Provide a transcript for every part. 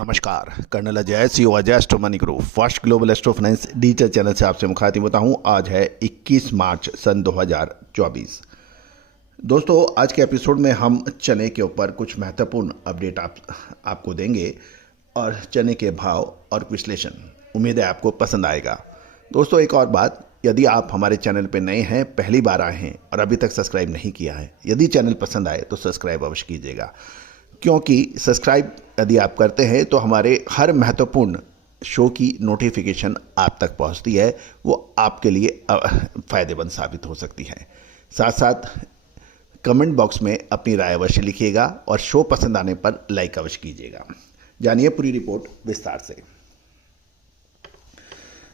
नमस्कार, colonel Ajay CO Ajay astro money group first global astro finance digital channel से आपसे मुखातिब होता हूं। आज है 21 मार्च सन 2024। दोस्तों, आज के एपिसोड में हम चने के ऊपर कुछ महत्वपूर्ण अपडेट आपको देंगे और चने के भाव और विश्लेषण। उम्मीद है आपको पसंद आएगा। दोस्तों, एक और बात, यदि आप हमारे चैनल पर नए हैं, पहली बार आए हैं और अभी तक सब्सक्राइब नहीं किया है, यदि चैनल पसंद आए तो सब्सक्राइब अवश्य कीजिएगा, क्योंकि सब्सक्राइब यदि आप करते हैं तो हमारे हर महत्वपूर्ण शो की नोटिफिकेशन आप तक पहुंचती है। वो आपके लिए फ़ायदेमंद साबित हो सकती है। साथ साथ कमेंट बॉक्स में अपनी राय अवश्य लिखिएगा और शो पसंद आने पर लाइक अवश्य कीजिएगा। जानिए पूरी रिपोर्ट विस्तार से।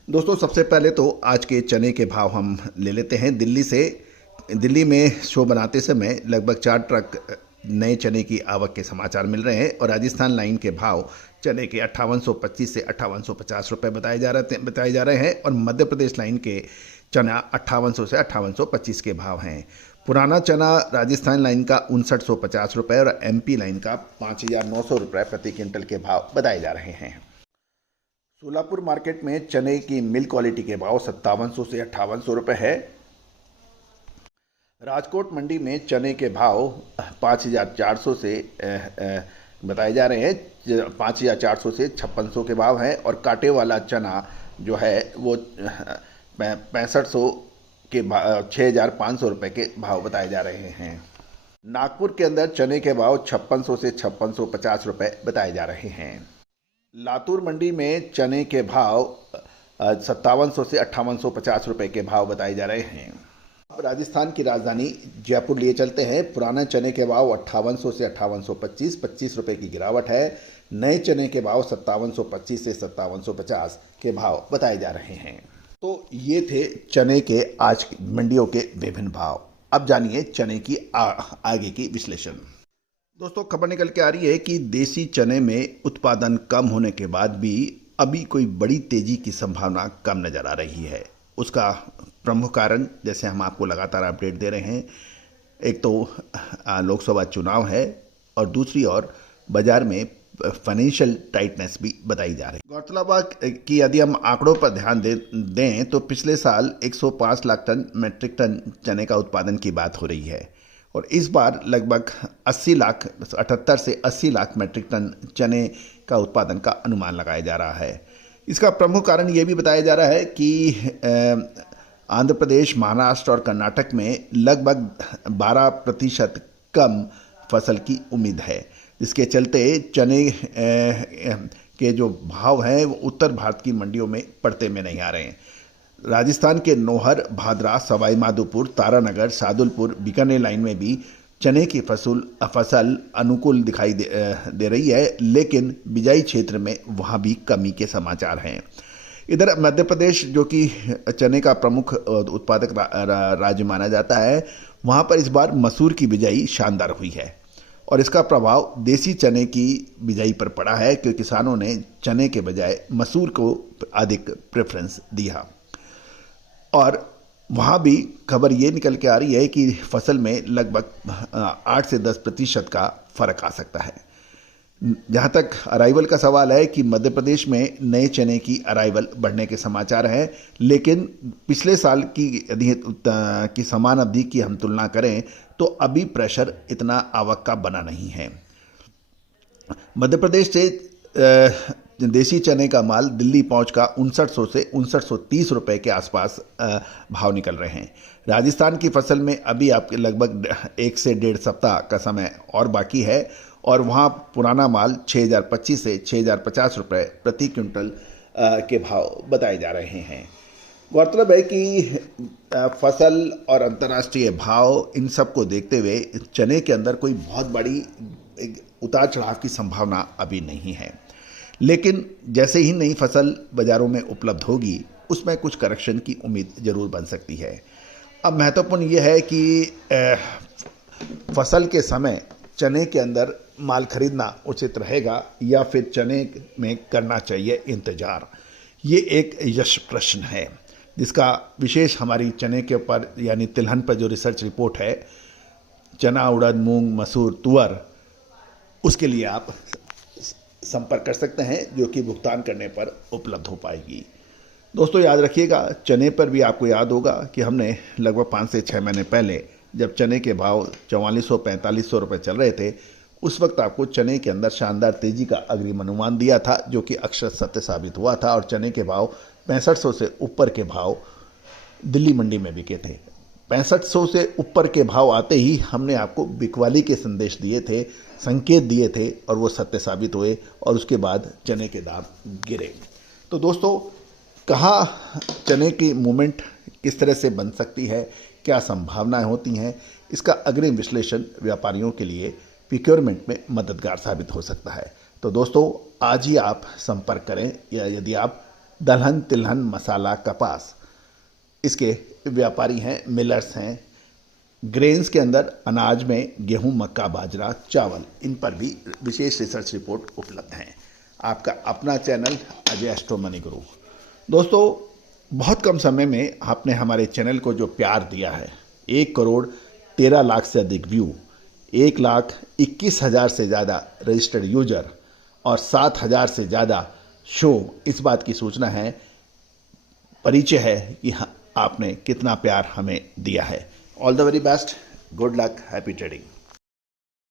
दोस्तों, सबसे पहले तो आज के चने के भाव हम ले लेते हैं। दिल्ली में शो बनाते समय लगभग 4 ट्रक नए चने की आवक के समाचार मिल रहे हैं और राजस्थान लाइन के भाव चने के 5825 से 5850 रुपये बताए जा रहे हैं और मध्य प्रदेश लाइन के चना 5800 से 5825 के भाव हैं। पुराना चना राजस्थान लाइन का 5950 रुपये और एमपी लाइन का 5900 रुपये प्रति क्विंटल के भाव बताए जा रहे हैं। सोलापुर मार्केट में चने की मिल क्वालिटी के भाव 5700 से 5800 रुपये है। राजकोट मंडी में चने के भाव 5400 से बताए जा रहे हैं। 5400 से 5600 के भाव हैं और कांटे वाला चना जो है वो 6500 के 6500 रुपये के भाव बताए जा रहे हैं। नागपुर के अंदर चने के भाव 5600 से 5650 रुपये बताए जा रहे हैं। लातूर मंडी में चने के भाव 5700 से 5850 रुपये के भाव बताए जा रहे हैं। अब राजस्थान की राजधानी जयपुर लिए चलते हैं। पुराने चने के भाव 5800 से 5825 रुपये की गिरावट है। नए चने के भाव 5725 से 5750 के भाव बताए जा रहे हैं। तो ये थे चने के आज की मंडियों के विभिन्न भाव। अब जानिए चने की आगे की विश्लेषण। दोस्तों, खबर निकल के आ रही है कि देसी चने में उत्पादन कम होने के बाद भी अभी कोई बड़ी तेजी की संभावना कम नजर आ रही है। उसका प्रमुख कारण, जैसे हम आपको लगातार अपडेट दे रहे हैं, एक तो लोकसभा चुनाव है और दूसरी ओर बाजार में फाइनेंशियल टाइटनेस भी बताई जा रही है। गौरतलब कि यदि हम आंकड़ों पर ध्यान दें तो पिछले साल 105 लाख मीट्रिक टन चने का उत्पादन की बात हो रही है और इस बार लगभग 78 से 80 लाख मीट्रिक टन चने का उत्पादन का अनुमान लगाया जा रहा है। इसका प्रमुख कारण ये भी बताया जा रहा है कि आंध्र प्रदेश, महाराष्ट्र और कर्नाटक में लगभग 12% कम फसल की उम्मीद है, जिसके चलते चने के जो भाव हैं वो उत्तर भारत की मंडियों में पड़ते में नहीं आ रहे हैं। राजस्थान के नौहर, भादरा, सवाई माधोपुर, तारानगर, सादुलपुर, बीकानेर लाइन में भी चने की फसल अनुकूल दिखाई दे रही है, लेकिन बिजाई क्षेत्र में वहाँ भी कमी के समाचार हैं। इधर मध्य प्रदेश, जो कि चने का प्रमुख उत्पादक राज्य माना जाता है, वहाँ पर इस बार मसूर की बिजाई शानदार हुई है और इसका प्रभाव देसी चने की बिजाई पर पड़ा है, क्योंकि किसानों ने चने के बजाय मसूर को अधिक प्रेफरेंस दिया। और वहाँ भी खबर ये निकल के आ रही है कि फसल में लगभग 8 से 10% का फर्क आ सकता है। जहाँ तक अराइवल का सवाल है कि मध्य प्रदेश में नए चने की अराइवल बढ़ने के समाचार हैं, लेकिन पिछले साल की समान अवधि की हम तुलना करें तो अभी प्रेशर इतना आवक का बना नहीं है। मध्य प्रदेश से देसी चने का माल दिल्ली पहुंचकर 5900 से 5930 रुपये के आसपास भाव निकल रहे हैं। राजस्थान की फसल में अभी आपके लगभग 1 से 1.5 सप्ताह का समय और बाकी है और वहाँ पुराना माल 6025 से 6050 रुपये प्रति क्विंटल के भाव बताए जा रहे हैं। गौरतलब है कि फसल और अंतर्राष्ट्रीय भाव, इन सब को देखते हुए चने के अंदर कोई बहुत बड़ी उतार चढ़ाव की संभावना अभी नहीं है, लेकिन जैसे ही नई फसल बाज़ारों में उपलब्ध होगी उसमें कुछ करेक्शन की उम्मीद ज़रूर बन सकती है। अब महत्वपूर्ण यह है कि फसल के समय चने के अंदर माल खरीदना उचित रहेगा या फिर चने में करना चाहिए इंतज़ार। ये एक यश प्रश्न है जिसका विशेष हमारी चने के ऊपर यानी तिलहन पर जो रिसर्च रिपोर्ट है, चना, उड़द, मूंग, मसूर, तुअर, उसके लिए आप संपर्क कर सकते हैं, जो कि भुगतान करने पर उपलब्ध हो पाएगी। दोस्तों याद रखिएगा, चने पर भी आपको याद होगा कि हमने लगभग 5 से 6 महीने पहले जब चने के भाव 4400-4500 रुपये चल रहे थे, उस वक्त आपको चने के अंदर शानदार तेजी का अग्रिम अनुमान दिया था, जो कि अक्षर सत्य साबित हुआ था और चने के भाव 6500 से ऊपर के भाव दिल्ली मंडी में बिके थे। 6500 से ऊपर के भाव आते ही हमने आपको बिकवाली के संदेश दिए थे, संकेत दिए थे, और वो सत्य साबित हुए और उसके बाद चने के दाम गिरे। तो दोस्तों, कहाँ चने की मूवमेंट किस तरह से बन सकती है, क्या संभावनाएं होती हैं, इसका अग्रिम विश्लेषण व्यापारियों के लिए प्रोक्योरमेंट में मददगार साबित हो सकता है। तो दोस्तों, आज ही आप संपर्क करें, या यदि आप दलहन, तिलहन, मसाला, कपास इसके व्यापारी हैं, मिलर्स हैं, ग्रेन्स के अंदर अनाज में गेहूं, मक्का, बाजरा, चावल, इन पर भी विशेष रिसर्च रिपोर्ट उपलब्ध हैं। आपका अपना चैनल अजय एस्ट्रो मनी गुरु। दोस्तों, बहुत कम समय में आपने हमारे चैनल को जो प्यार दिया है, 1 करोड़ 13 लाख से अधिक व्यू, 1,21,000 से ज़्यादा रजिस्टर्ड यूजर और 7,000 से ज़्यादा शो, इस बात की सूचना है, परिचय है कि आपने कितना प्यार हमें दिया है। All the very best, good luck, happy trading.